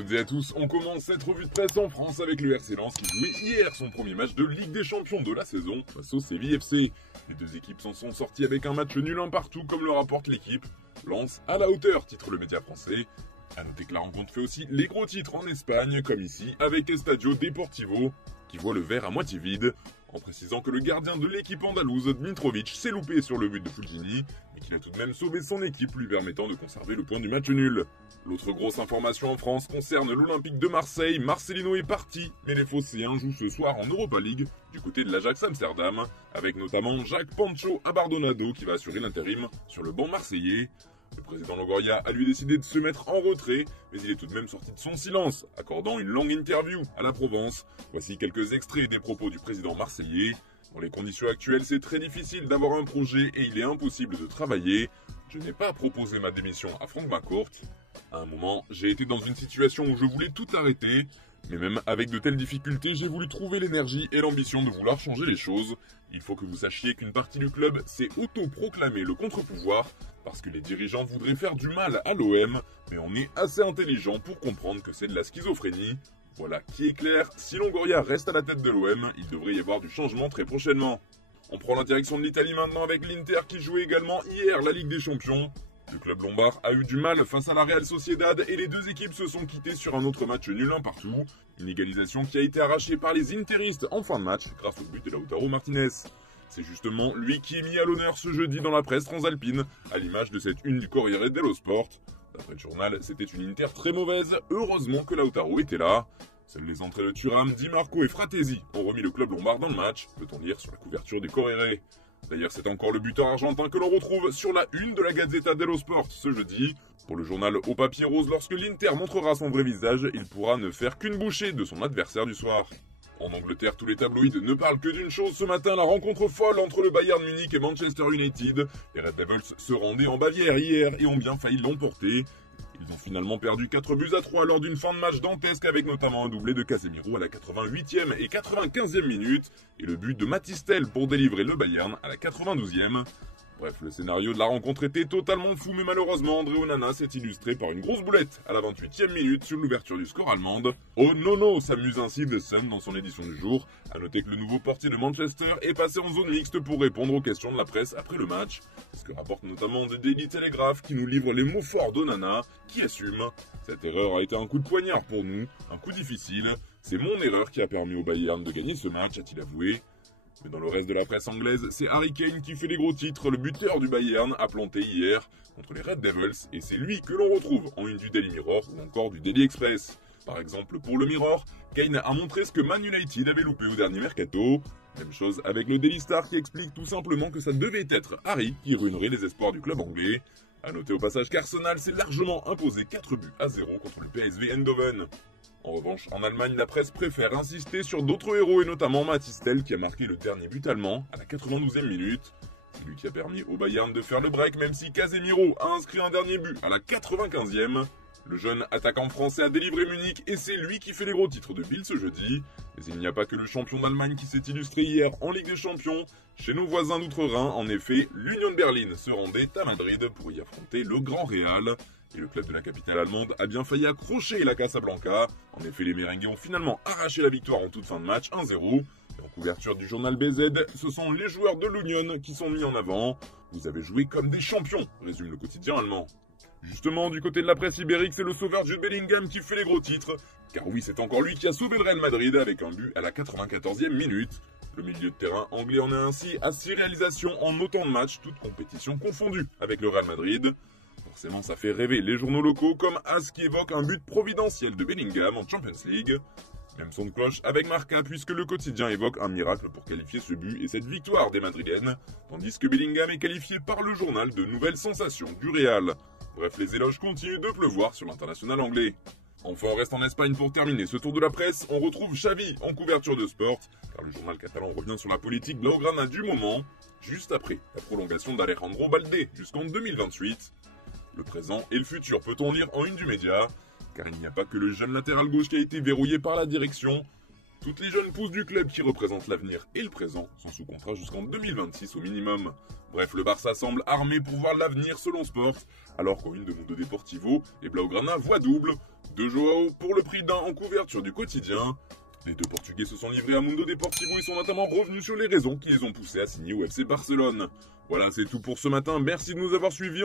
toutes et à tous, on commence cette revue de presse en France avec le RC Lens qui jouait hier son premier match de Ligue des Champions de la saison face au Séville FC. Les deux équipes s'en sont sorties avec un match nul un partout comme le rapporte l'équipe. Lens à la hauteur, titre le média français. A noter que la rencontre fait aussi les gros titres en Espagne, comme ici avec Estadio Deportivo, qui voit le verre à moitié vide, en précisant que le gardien de l'équipe andalouse, Dmitrovic, s'est loupé sur le but de Fulgini, mais qu'il a tout de même sauvé son équipe, lui permettant de conserver le point du match nul. L'autre grosse information en France concerne l'Olympique de Marseille. Marcelino est parti, mais les Phocéens jouent ce soir en Europa League, du côté de l'Ajax Amsterdam, avec notamment Jacques Pancho Abardonado qui va assurer l'intérim sur le banc marseillais. Le président Longoria a lui décidé de se mettre en retrait, mais il est tout de même sorti de son silence, accordant une longue interview à la Provence. Voici quelques extraits des propos du président marseillais. Dans les conditions actuelles, c'est très difficile d'avoir un projet et il est impossible de travailler. Je n'ai pas proposé ma démission à Franck McCourt. À un moment, j'ai été dans une situation où je voulais tout arrêter, mais même avec de telles difficultés, j'ai voulu trouver l'énergie et l'ambition de vouloir changer les choses. Il faut que vous sachiez qu'une partie du club s'est auto-proclamé le contre-pouvoir, parce que les dirigeants voudraient faire du mal à l'OM, mais on est assez intelligent pour comprendre que c'est de la schizophrénie. Voilà qui est clair, si Longoria reste à la tête de l'OM, il devrait y avoir du changement très prochainement. On prend la direction de l'Italie maintenant avec l'Inter qui jouait également hier la Ligue des Champions. Le club lombard a eu du mal face à la Real Sociedad et les deux équipes se sont quittées sur un autre match nul un partout. Une égalisation qui a été arrachée par les interistes en fin de match grâce au but de Lautaro Martinez. C'est justement lui qui est mis à l'honneur ce jeudi dans la presse transalpine, à l'image de cette une du Corriere dello Sport. D'après le journal, c'était une Inter très mauvaise, heureusement que Lautaro était là. Seuls les entrées de Thuram, Di Marco et Fratesi ont remis le club lombard dans le match, peut-on lire sur la couverture des Corriere. D'ailleurs, c'est encore le buteur argentin que l'on retrouve sur la une de la Gazzetta dello Sport ce jeudi. Pour le journal au papier rose, lorsque l'Inter montrera son vrai visage, il pourra ne faire qu'une bouchée de son adversaire du soir. En Angleterre, tous les tabloïds ne parlent que d'une chose ce matin, la rencontre folle entre le Bayern Munich et Manchester United. Les Red Devils se rendaient en Bavière hier et ont bien failli l'emporter. Ils ont finalement perdu 4-3 lors d'une fin de match dantesque avec notamment un doublé de Casemiro à la 88e et 95e minute et le but de Matistel pour délivrer le Bayern à la 92e. Bref, le scénario de la rencontre était totalement fou, mais malheureusement, André Onana s'est illustré par une grosse boulette à la 28e minute sur l'ouverture du score allemande. Oh nono, s'amuse ainsi The Sun dans son édition du jour. A noter que le nouveau portier de Manchester est passé en zone mixte pour répondre aux questions de la presse après le match. Ce que rapporte notamment The Daily Telegraph qui nous livre les mots forts d'Onana, qui assume. Cette erreur a été un coup de poignard pour nous, un coup difficile. C'est mon erreur qui a permis au Bayern de gagner ce match, a-t-il avoué. Mais dans le reste de la presse anglaise, c'est Harry Kane qui fait les gros titres. Le buteur du Bayern a planté hier contre les Red Devils et c'est lui que l'on retrouve en une du Daily Mirror ou encore du Daily Express. Par exemple, pour le Mirror, Kane a montré ce que Man United avait loupé au dernier mercato. Même chose avec le Daily Star qui explique tout simplement que ça devait être Harry qui ruinerait les espoirs du club anglais. A noter au passage qu'Arsenal s'est largement imposé 4-0 contre le PSV Eindhoven. En revanche, en Allemagne, la presse préfère insister sur d'autres héros et notamment Matistel qui a marqué le dernier but allemand à la 92e minute. C'est lui qui a permis au Bayern de faire le break même si Casemiro a inscrit un dernier but à la 95e. Le jeune attaquant français a délivré Munich et c'est lui qui fait les gros titres de Bill ce jeudi. Mais il n'y a pas que le champion d'Allemagne qui s'est illustré hier en Ligue des Champions. Chez nos voisins d'outre-Rhin, en effet, l'Union de Berlin se rendait à Madrid pour y affronter le Grand Real. Et le club de la capitale allemande a bien failli accrocher la Casablanca. En effet, les Merengues ont finalement arraché la victoire en toute fin de match, 1-0. Et en couverture du journal BZ, ce sont les joueurs de l'Union qui sont mis en avant. Vous avez joué comme des champions, résume le quotidien allemand. Justement, du côté de la presse ibérique, c'est le sauveur Jude Bellingham qui fait les gros titres. Car oui, c'est encore lui qui a sauvé le Real Madrid avec un but à la 94e minute. Le milieu de terrain anglais en est ainsi à 6 réalisations en autant de matchs, toutes compétitions confondues, avec le Real Madrid. Forcément, ça fait rêver les journaux locaux comme As qui évoque un but providentiel de Bellingham en Champions League. Même son de cloche avec Marca puisque le quotidien évoque un miracle pour qualifier ce but et cette victoire des Madrilènes, tandis que Bellingham est qualifié par le journal de nouvelles sensations du Real. Bref, les éloges continuent de pleuvoir sur l'international anglais. Enfin, on reste en Espagne pour terminer ce tour de la presse. On retrouve Xavi en couverture de Sport, car le journal catalan revient sur la politique blaugrana du moment, juste après la prolongation d'Alejandro Balde jusqu'en 2028. Le présent et le futur peut-on lire en une du média, car il n'y a pas que le jeune latéral gauche qui a été verrouillé par la direction. Toutes les jeunes pousses du club qui représentent l'avenir et le présent sont sous contrat jusqu'en 2026 au minimum. Bref, le Barça semble armé pour voir l'avenir selon Sport, alors qu'en une de Mundo Deportivo, les Blaugrana voient double. De Joao pour le prix d'un en couverture du quotidien. Les deux Portugais se sont livrés à Mundo Deportivo et sont notamment revenus sur les raisons qui les ont poussés à signer au FC Barcelone. Voilà, c'est tout pour ce matin, merci de nous avoir suivis.